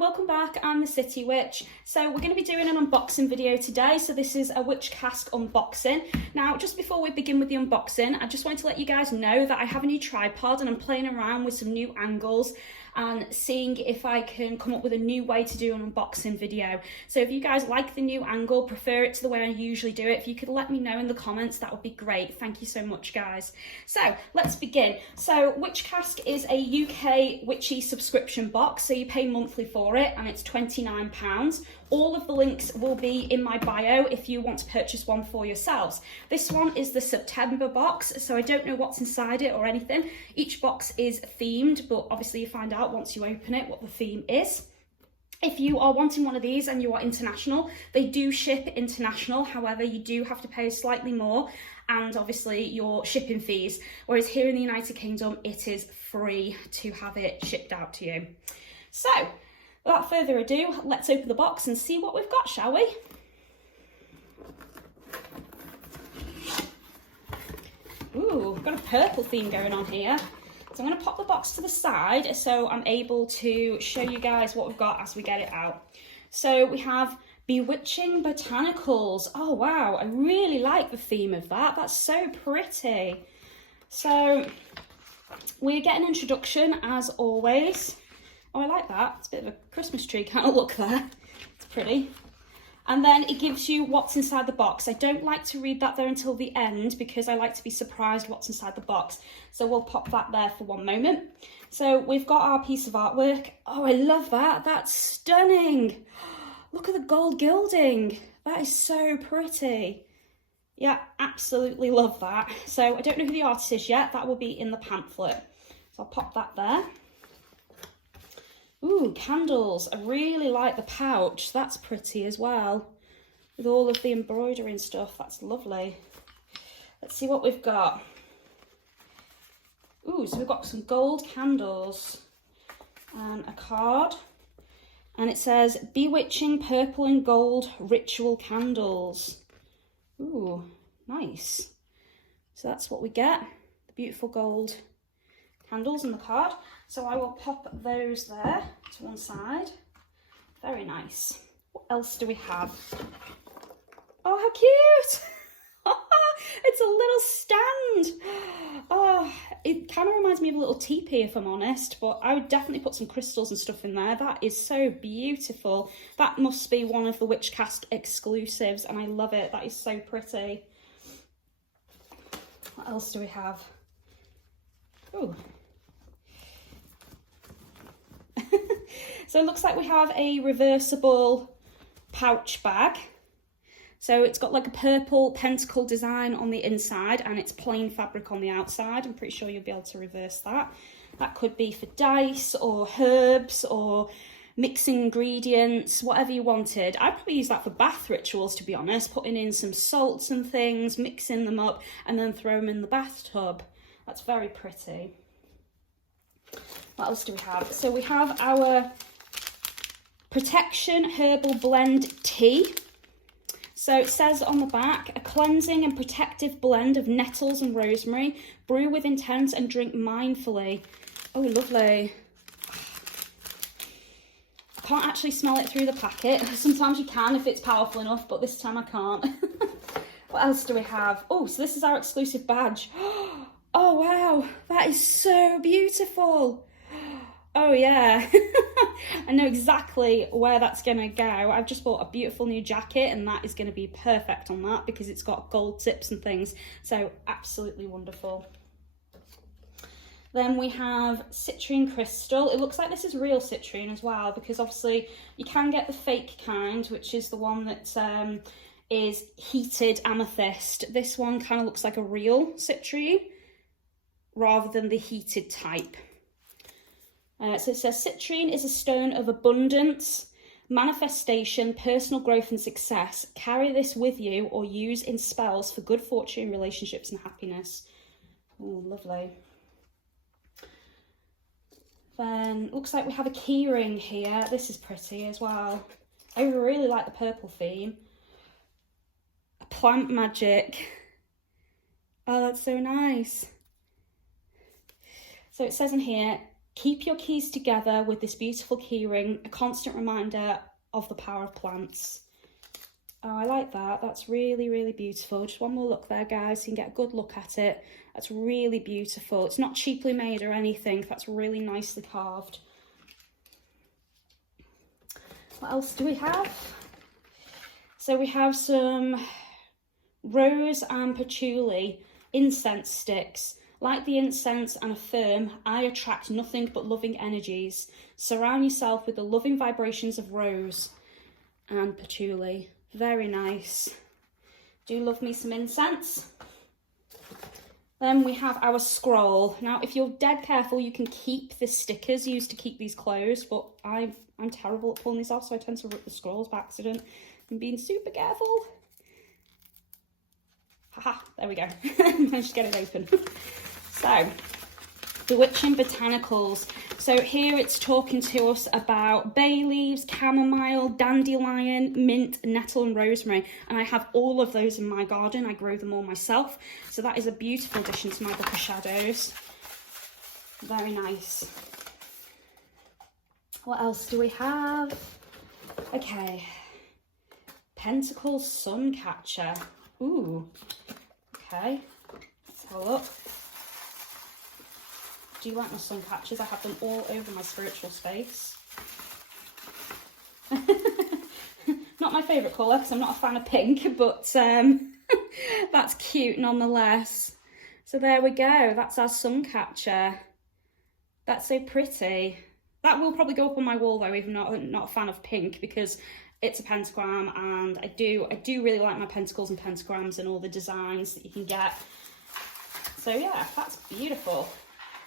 welcome back. I'm the City Witch. So we're going to be doing an unboxing video today. So this is a witch cask unboxing. Now, just before we begin with the unboxing, I just wanted to let you guys know that I have a new tripod and I'm playing around with some new angles and seeing if I can come up with a new way to do an unboxing video. So if you guys like the new angle, prefer it to the way I usually do it, if you could let me know in the comments, that would be great. Thank you so much, guys. So let's begin. So Witch Cask is a UK witchy subscription box, so you pay monthly for it and it's £29. All of the links will be in my bio if you want to purchase one for yourselves. This one is the September box, so I don't know what's inside it or anything. Each box is themed, but obviously you find out once you open it what the theme is. If you are wanting one of these and you are international, they do ship international. However, you do have to pay slightly more and obviously your shipping fees. Whereas here in the United Kingdom, it is free to have it shipped out to you. So, without further ado, let's open the box and see what we've got, shall we? Ooh, we've got a purple theme going on here. So I'm going to pop the box to the side so I'm able to show you guys what we've got as we get it out. So we have Bewitching Botanicals. Oh wow, I really like the theme of that. That's so pretty. So we get an introduction as always. Oh, I like that. It's a bit of a Christmas tree kind of look there. It's pretty. And then it gives you what's inside the box. I don't like to read that there until the end because I like to be surprised what's inside the box. So we'll pop that there for one moment. So we've got our piece of artwork. Oh, I love that. That's stunning. Look at the gold gilding. That is so pretty. Yeah, absolutely love that. So I don't know who the artist is yet. That will be in the pamphlet. So I'll pop that there. Ooh, candles. I really like the pouch. That's pretty as well. With all of the embroidery and stuff. That's lovely. Let's see what we've got. Ooh, so we've got some gold candles. And a card. And it says, Bewitching Purple and Gold Ritual Candles. Ooh, nice. So that's what we get. The beautiful gold candles in the card. So I will pop those there to one side. Very nice. What else do we have? Oh, how cute! It's a little stand. Oh, it kind of reminds me of a little teepee if I'm honest, but I would definitely put some crystals and stuff in there. That is so beautiful. That must be one of the Witch Cask exclusives and I love it. That is so pretty. What else do we have? Ooh. So it looks like we have a reversible pouch bag. So it's got like a purple pentacle design on the inside and it's plain fabric on the outside. I'm pretty sure you'll be able to reverse that. That could be for dice or herbs or mixing ingredients, whatever you wanted. I'd probably use that for bath rituals, to be honest, putting in some salts and things, mixing them up and then throw them in the bathtub. That's very pretty. What else do we have? So we have our Protection Herbal Blend Tea. So it says on the back, a cleansing and protective blend of nettles and rosemary. Brew with intent and drink mindfully. Oh, lovely. I can't actually smell it through the packet. Sometimes you can if it's powerful enough, but this time I can't. What else do we have? Oh, so this is our exclusive badge. Oh, wow. That is so beautiful. Oh yeah, I know exactly where that's going to go. I've just bought a beautiful new jacket and that is going to be perfect on that because it's got gold tips and things. So absolutely wonderful. Then we have citrine crystal. It looks like this is real citrine as well because obviously you can get the fake kind, which is the one that is heated amethyst. This one kind of looks like a real citrine rather than the heated type. So it says, citrine is a stone of abundance, manifestation, personal growth and success. Carry this with you or use in spells for good fortune, relationships and happiness. Oh, lovely. Then looks like we have a key ring here. This is pretty as well. I really like the purple theme. A plant magic. Oh, that's so nice. So it says in here, Keep your keys together with this beautiful key ring, a constant reminder of the power of plants. Oh, I like that. That's really, really beautiful. Just one more look there, guys, so you can get a good look at it. That's really beautiful. It's not cheaply made or anything. That's really nicely carved. What else do we have? So we have some rose and patchouli incense sticks. Like the incense, and affirm, I attract nothing but loving energies. Surround yourself with the loving vibrations of rose and patchouli. Very nice. Do love me some incense. Then we have our scroll. Now, if you're dead careful, you can keep the stickers used to keep these closed, but I'm terrible at pulling these off, so I tend to rip the scrolls by accident. I'm being super careful. Haha, there we go. Managed to get it open. So, Bewitching Botanicals. So here it's talking to us about bay leaves, chamomile, dandelion, mint, nettle and rosemary. And I have all of those in my garden. I grow them all myself. So that is a beautiful addition to my book of shadows. Very nice. What else do we have? Okay. Pentacle Sun Catcher. Ooh. Okay. Let's have a look. Do you like my sun catchers? I have them all over my spiritual space. Not my favourite colour because I'm not a fan of pink, but that's cute nonetheless. So there we go. That's our sun catcher. That's so pretty. That will probably go up on my wall though, even though I'm not a fan of pink, because it's a pentagram, and I do really like my pentacles and pentagrams and all the designs that you can get. So yeah, that's beautiful.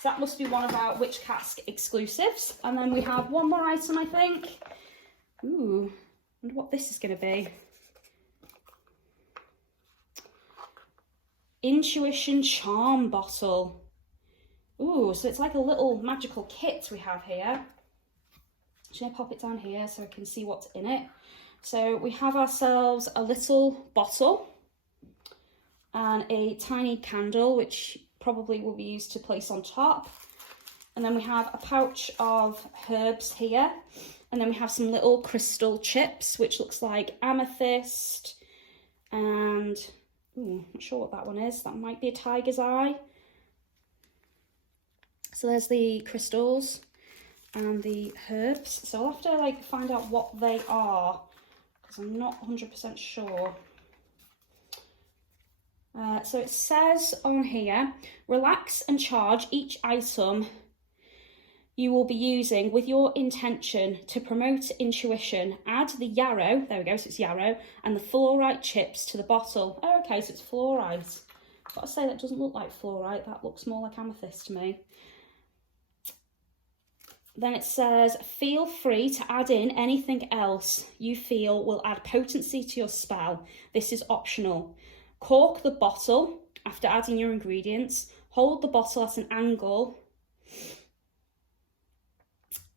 So that must be one of our Witch Cask exclusives. And then we have one more item, I think. Ooh, I wonder what this is going to be. Intuition Charm Bottle. Ooh, so it's like a little magical kit we have here. Should I pop it down here so I can see what's in it? So we have ourselves a little bottle and a tiny candle, which probably will be used to place on top. And then we have a pouch of herbs here. And then we have some little crystal chips, which looks like amethyst. And, ooh, not sure what that one is. That might be a tiger's eye. So there's the crystals and the herbs. So I'll have to find out what they are, because I'm not 100% sure. So it says on here, relax and charge each item you will be using with your intention to promote intuition. Add the yarrow, there we go, so it's yarrow, and the fluorite chips to the bottle. Oh, okay, so it's fluorite. I've got to say, that doesn't look like fluorite, that looks more like amethyst to me. Then it says, feel free to add in anything else you feel will add potency to your spell. This is optional. Cork the bottle after adding your ingredients. Hold the bottle at an angle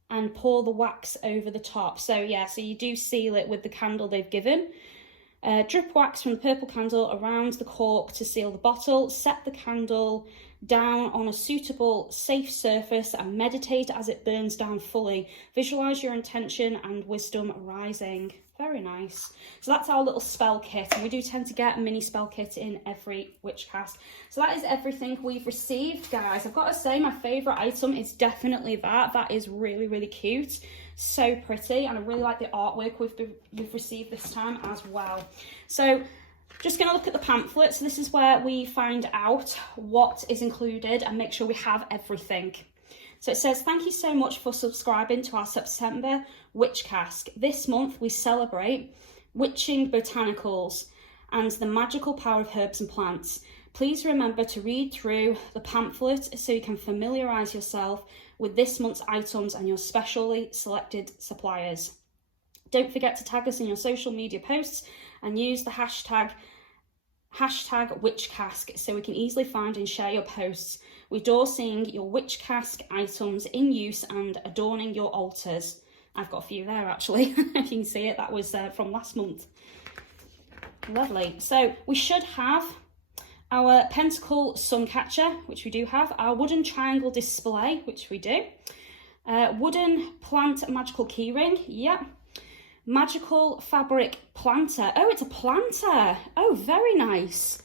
and pour the wax over the top. So yeah, so you do seal it with the candle they've given. Drip wax from the purple candle around the cork to seal the bottle. Set the candle down on a suitable, safe surface and meditate as it burns down fully. Visualise your intention and wisdom rising. Very nice. So that's our little spell kit, and we do tend to get a mini spell kit in every Witch Cast. So that is everything we've received, guys. I've got to say, my favourite item is definitely that. That is really, really cute. So pretty, and I really like the artwork we've received this time as well. So just going to look at the pamphlet. So this is where we find out what is included and make sure we have everything. So it says, thank you so much for subscribing to our September Witch Cask. This month we celebrate witching botanicals and the magical power of herbs and plants. Please remember to read through the pamphlet so you can familiarise yourself with this month's items and your specially selected suppliers. Don't forget to tag us in your social media posts and use the hashtag #WitchCask so we can easily find and share your posts. We adore seeing your Witch Cask items in use and adorning your altars. I've got a few there actually, if you can see it, that was from last month. Lovely. So we should have our pentacle sun catcher, which we do have, our wooden triangle display, which we do, Wooden plant magical keyring. Yep. Magical fabric planter. Oh, it's a planter. Oh, very nice.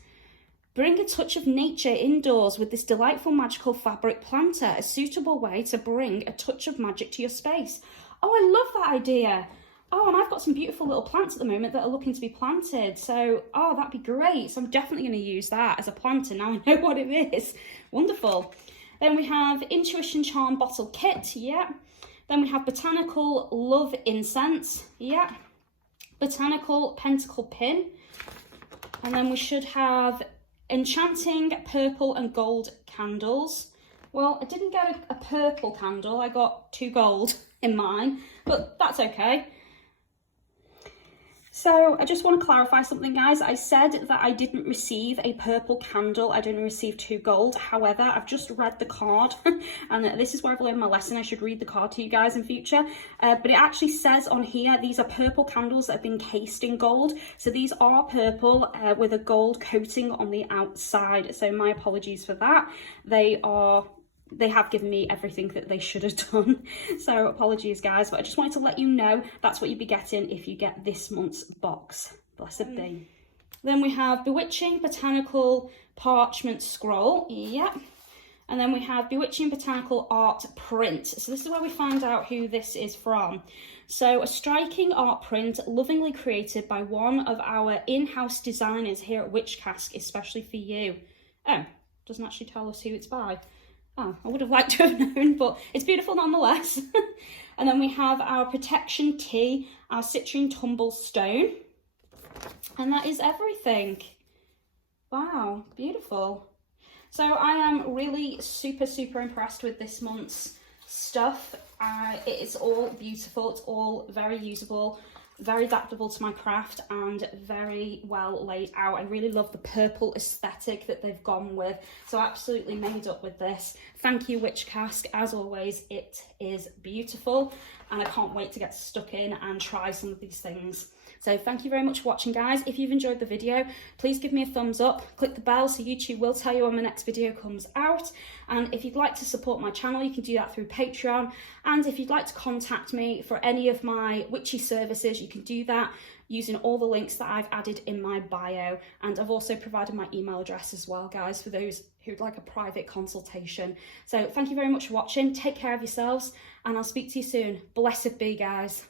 Bring a touch of nature indoors with this delightful magical fabric planter, a suitable way to bring a touch of magic to your space. Oh, I love that idea. Oh, and I've got some beautiful little plants at the moment that are looking to be planted. So, oh, that'd be great. So I'm definitely going to use that as a planter. Now I know what it is. Wonderful. Then we have Intuition Charm Bottle Kit. Yeah. Then we have Botanical Love Incense. Yeah. Botanical Pentacle Pin. And then we should have Enchanting Purple and Gold Candles. Well, I didn't get a purple candle. I got 2 gold in mine, but that's okay. So I just want to clarify something, guys. I said that I didn't receive a purple candle. I didn't receive 2 gold. However, I've just read the card and this is where I've learned my lesson. I should read the card to you guys in future. But it actually says on here, these are purple candles that have been cased in gold. So these are purple with a gold coating on the outside. So my apologies for that. They have given me everything that they should have done. So apologies, guys, but I just wanted to let you know that's what you'd be getting if you get this month's box. Blessed be. Then we have Bewitching Botanical Parchment Scroll. Yep. And then we have Bewitching Botanical Art Print. So this is where we find out who this is from. So a striking art print lovingly created by one of our in-house designers here at Witch Cask, especially for you. Oh, doesn't actually tell us who it's by. Oh, I would have liked to have known, but it's beautiful nonetheless. And then we have our Protection Tea, our Citrine Tumble Stone. And that is everything. Wow, beautiful. So I am really super impressed with this month's stuff. It is all beautiful. It's all very usable, very adaptable to my craft and very well laid out. I really love the purple aesthetic that they've gone with. So absolutely made up with this. Thank you, Witch Cask. As always, it is beautiful and I can't wait to get stuck in and try some of these things. So thank you very much for watching, guys. If you've enjoyed the video, please give me a thumbs up, click the bell so YouTube will tell you when my next video comes out. And if you'd like to support my channel, you can do that through Patreon. And if you'd like to contact me for any of my witchy services, you can do that using all the links that I've added in my bio. And I've also provided my email address as well, guys, for those who'd like a private consultation. So thank you very much for watching. Take care of yourselves and I'll speak to you soon. Blessed be, guys.